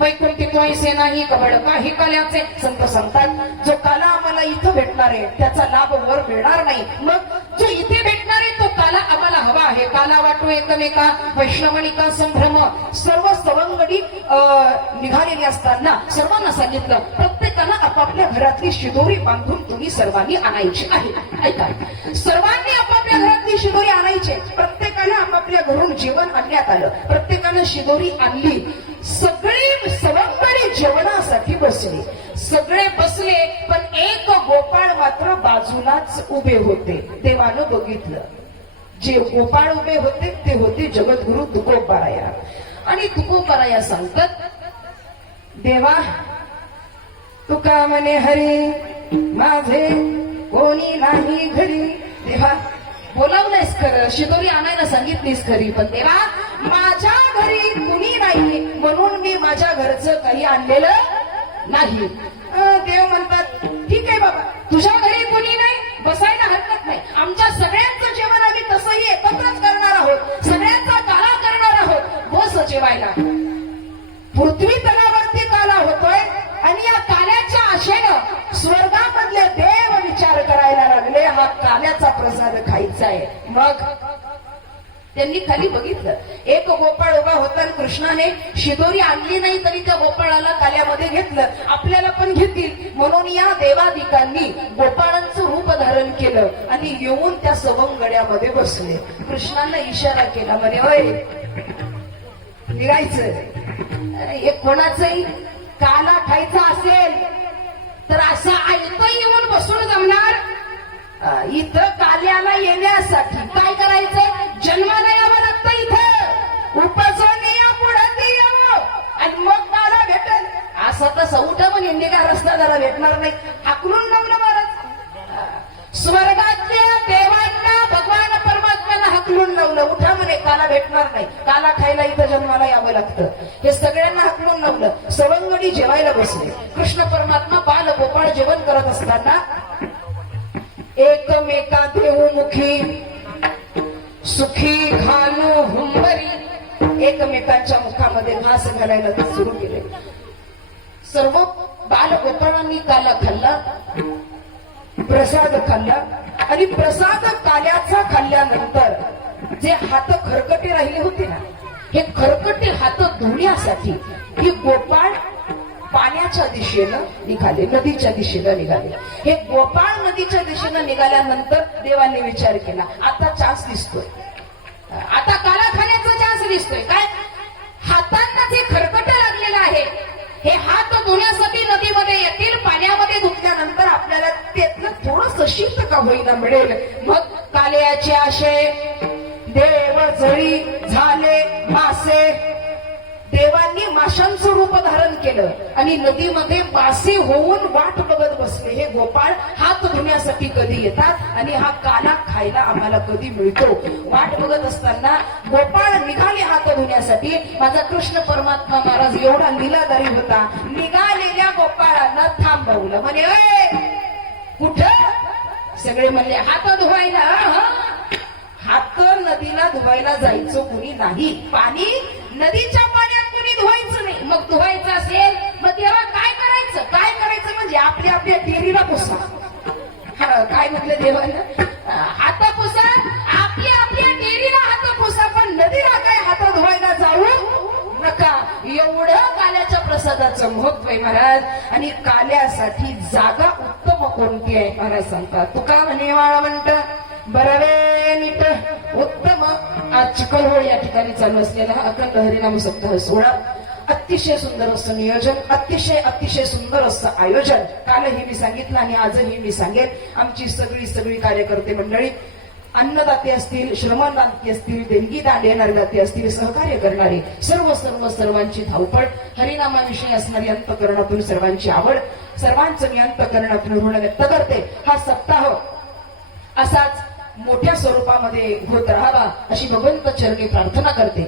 वैकुंठी त्वयसे नाही कबड काही कल्याचे संत सांगतात. जो काला आम्हाला इथं भेटणार आहे त्याचा लाभ वर मिळणार नाही. मग जो इथे भेटणार आहे तो काला आम्हाला हवा आहे. काला वाटो एकमेका वैष्णवणिका संभ्रम सर्व सवंगडी निघालेली असताना सर्वांना सांगितलं प्रत्येकाला आपापल्या घरातली शिदोरी बांधून तुम्ही सर्वांनी आणायची आहे. ऐका. सर्वांनी आपापल्या घरातली शिदोरी आणायची. प्रत्येकाला आपापल्या घरून जेवण आणण्यात आलं. प्रत्येकानं शिदोरी आणली. सगळे जेवणासाठी बसले. सगळे बसले पण एक गोपाळ मात्र बाजूलाच उभे होते. देवानं बघितलं. जे गोपाळ उभे होते ते होते जगद्गुरु तुकोबाराया. आणि तुकोबाराया सांगतात देवा तुका म्हणे हरी माझे कोणी नाही घरी. देवा बोलावलंयस खरं शिदोरी आणायला सांगितलीस खरी पण देवा माझ्या घरी कुणी नाही म्हणून मी माझ्या घरचं काही आणलेलं नाही. देव म्हणतात ठीक आहे बाबा तुझ्या घरी कुणी नाही बसायला हरकत नाही. आमच्या सगळ्यांचं जेवण आम्ही तसंही एकत्रच करणार आहोत. सगळ्यांचा काला करणार आहोत. बस जेवायला. पृथ्वी तलावरती काला होतोय आणि या काल्याच्या आशेनं स्वर्गामधले देव विचार करायला लागले. हा काल्याचा प्रसाद खायचा आहे मग त्यांनी खाली बघितलं. एक गोपाळ उभा होता आणि कृष्णाने शिदोरी आणली नाही तरी त्या गोपाळाला काल्यामध्ये घेतलं. आपल्याला पण घेतील. म्हणून या देवादिकांनी गोपाळांचं रूप धारण केलं आणि येऊन त्या सवंगड्यामध्ये बसले. कृष्णाला इशारा केला म्हणे होय निघायचं. अरे हे कोणाचंही काला खायचा असेल तर असं ऐकतं येऊन बसून जमणार? इथं काल्याला येण्यासाठी काय करायचं? तर पण यांनी रस्ता जरा भेटणार नाही. आकलून लावलं महाराज स्वर्गातल्या देवांना भगवान परमात्म्याला हकलून लावलं. उठा म्हणे काला भेटणार नाही. काला खायला इथं जन्माला यावं लागतं. हे सगळ्यांना हकलून लावलं. सवंगडी जेवायला बसले. कृष्ण परमात्मा बाल गोपाळ जेवण करत असताना एकमेका देऊमुखी सुखी घालू हुंबरी एकमेकांच्या मुखामध्ये घास घालायला सुरू केले. सर्व बाल गोपाळांनी काला खाल्ला प्रसाद खाल्ला आणि प्रसाद काल्याचा खाल्ल्यानंतर जे हात खरकटे राहिले होते ना हे खरकटे हात धुण्यासाठी ही गोपाळ पाण्याच्या दिशेनं निघाले नदीच्या दिशेनं निघाले. हे गोपाळ नदीच्या दिशेनं निघाल्यानंतर देवाने विचार केला आता चान्स दिसतोय. आता काला खाण्याचा चान्स दिसतोय काय हातांना जे खरकट लागलेलं आहे हे हात धुण्यासाठी नदीमध्ये येतील पाण्यामध्ये धुतल्यानंतर आपल्याला त्यातलं थोडस शीत का होईना मिळेल. मग काल्याचे आशे देव जळी झाले मासे देवांनी माशांचं रूप धारण केलं आणि नदीमध्ये मासे होऊन वाट बघत बसले. हे गोपाळ हात धुण्यासाठी कधी येतात आणि हा काला खायला आम्हाला कधी मिळतो? वाट बघत असताना गोपाळ निघाले हात धुण्यासाठी. माझा कृष्ण परमात्मा महाराज एवढा निलादारी होता. निघालेल्या गोपाळांना थांबवलं. म्हणे कुठं? सगळे म्हणले हात धुवायला हात नदीला धुवायला जायचं कुणी नाही. पाणी नदीच्या पाण्यात कुणी धुवायचं नाही. मग धुवायचं असेल मग तेव्हा काय करायचं? काय करायचं म्हणजे आपल्या आपल्या टेरीला पुसा. हा, काय म्हटलं देवानं? हात पुसा आपल्या आपल्या टेरीला हात पुसा पण नदीला काय हात धुवायला जाऊ नका. एवढं काल्याच्या प्रसादाचं महत्त्व आहे महाराज. आणि काल्यासाठी जागा उत्तम कोणती आहे महाराज सांगतात तुका म्हणे म्हणत बरवे नीट उत्तम आज चिकलहोळ या ठिकाणी चालू असलेला हा अखंड हरिनाम सप्ताह सोहळा. अतिशय सुंदर असं नियोजन अतिशय अतिशय सुंदर असं आयोजन. कालही मी सांगितलं आणि आजही मी सांगेल आमची सगळी सगळी कार्यकर्ते मंडळी अन्नदाते असतील श्रमदाते असतील देणगी दान देणारे दाते असतील सहकार्य करणारे सर्व सर्व सर्वांची धावपळ हरिनामाविषयी असणारी अंतकरणातून सर्वांची आवड सर्वांचं मी अंतकरणातून ऋण व्यक्त करते. हा सप्ताह असाच मोठ्या स्वरूपामध्ये होत राहावा अशी भगवंत चरणी प्रार्थना करते.